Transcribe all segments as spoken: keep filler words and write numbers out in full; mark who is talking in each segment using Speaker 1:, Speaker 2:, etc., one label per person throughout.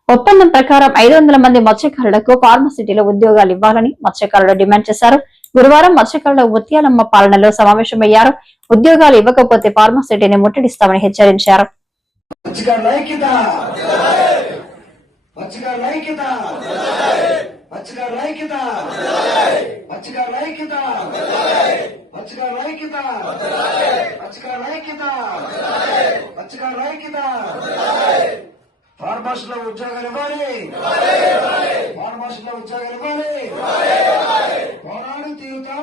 Speaker 1: ఒప్పందం ప్రకారం ఐదు వందల మంది మత్స్యకారులకు ఫార్మసిటీలో ఉద్యోగాలు ఇవ్వాలని మత్స్యకారులు డిమాండ్ చేశారు. గురువారం మత్స్యకారుల ముత్యాలమ్మ పాలనలో సమావేశమయ్యారు. ఉద్యోగాలు ఇవ్వకపోతే ఫార్మసిటీని ముట్టడిస్తామని హెచ్చరించారు.
Speaker 2: ఫార్మర్స్లో ఉద్యోగాలు ఇవ్వాలి, ఫార్మర్స్లో ఉద్యోగాలు ఇవ్వాలి. పోరాడు తీరుతాం,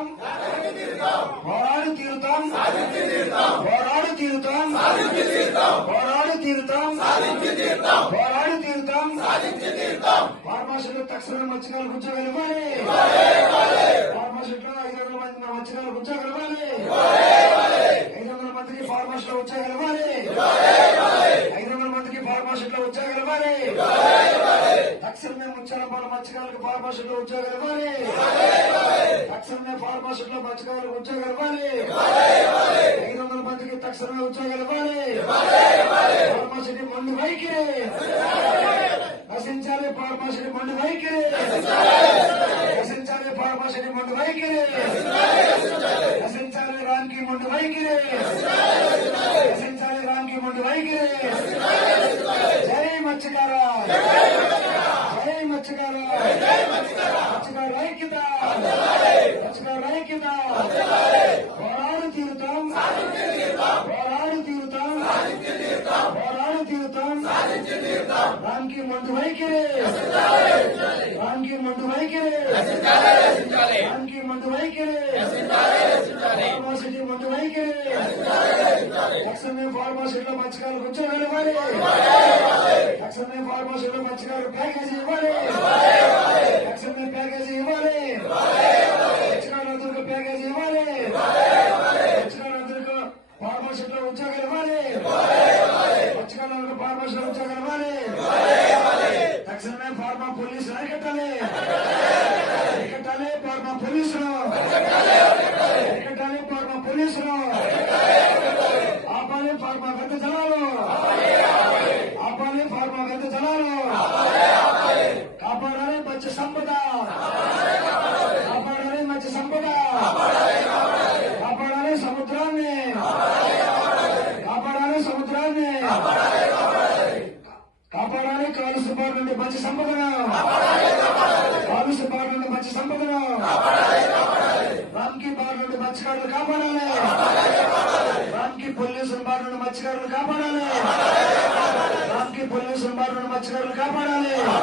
Speaker 2: పోరాడు తీరుతాం, పోరాడు తీరుతాం, పోరాడు తీరుతాం, పోరాడు తీరుతాం. ఫార్మర్స్లో తక్షణమే మత్స్యకారులకు ఉద్యోగాలు ఇవ్వాలి, ఫార్మర్స్లో ఐదు వందల మంది మత్స్యకారులకు ఉద్యోగాలు ఇవ్వాలి, ఐదు వందల మందికి ఫార్మర్స్లో ఉద్యోగాలు ఇవ్వాలి, ఐదు వందల మందికి ఫార్మర్స్లో ఉద్యోగాలు ఇవ్వాలి. తక్షణమే ముత్యాలపాల మత్స్యకారులకు ఫార్మర్స్లో ఉద్యోగాలు ఇవ్వాలి, తక్షణమే ఫార్మర్స్లో మత్స్యకారులకు ఉద్యోగాలు ఇవ్వాలి, ఐదు వందల మందికి తక్షణమే ఉద్యోగాలు ఇవ్వాలి. ఫార్మసిటీ మండు వైఖరి నశించాలి, ఫార్మసిటీ మండు వైఖరి నశించాలి, ఫార్మసిటీ మండు వైఖరి నశించాలి, రామ్కి మండు వైఖరి నశించాలి, రామ్కి మండు వైఖరి. జై మత్స్యకార, జై మత్స్యకార, మత్స్యకార ఐక్యత, మత్స్యకార ఐక్యత. పోరాడు తీరుతాం, పోరాడు తీరుతాం, పోరాడు తీరుతాం. రామ్కి మండు వైఖరి, రామ్కి మండు వైఖరి, రామ్కి మండు వైఖరి, ఫార్మసిటీ మండు వైఖరి. తక్షణమే ఫార్మసిటీలో మత్స్యకారులకు ఉద్యోగాలు ఇవ్వాలి, తక్షణమే ఫార్మసిటీలో మత్స్యకారులకు ప్యాకేజీ ఇవ్వాలి, తక్షణమే ప్యాకేజీ ఇవ్వాలి, మత్స్యకారులందరికీ ప్యాకేజీ ఇవ్వాలి, మత్స్యకారులందరికీ ఫార్మసిటీలో ఉద్యోగాలు ఇవ్వాలి, మత్స్యకారులకు ఫార్మసిటీలో ఉద్యోగాలు ఇవ్వాలి. తక్షణమే ఫార్మా పోలీసులు అరికట్టాలి, అరికట్టాలి ఫార్మా పోలీసులు, అరికట్టాలి ఫార్మా పోలీసులు. ఆపాలి ఫార్మా గత జలాలు, ఆపాలి ఫార్మా గత జలాలు. కాపాడాలి మత్స్య సంపద, కాపాడాలి మత్స్య సంపద, కాపాడాలి సముద్రాన్ని, కాపాడాలి సముద్రాన్ని, కాపాడాలి కాలుష్య బారి నుండి మత్స్య సంపదను, కాలుష్య బారి నుండి మత్స్య సంపదను. రామ్కి బారి నుండి మత్స్యకారులు కాపాడాలి, రామ్కి పొల్యూషన్ బారి నుండి మత్స్యకారులు కాపాడాలి, రామ్కి పొల్యూషన్ బారి నుండి మత్స్యకారులు కాపాడాలి.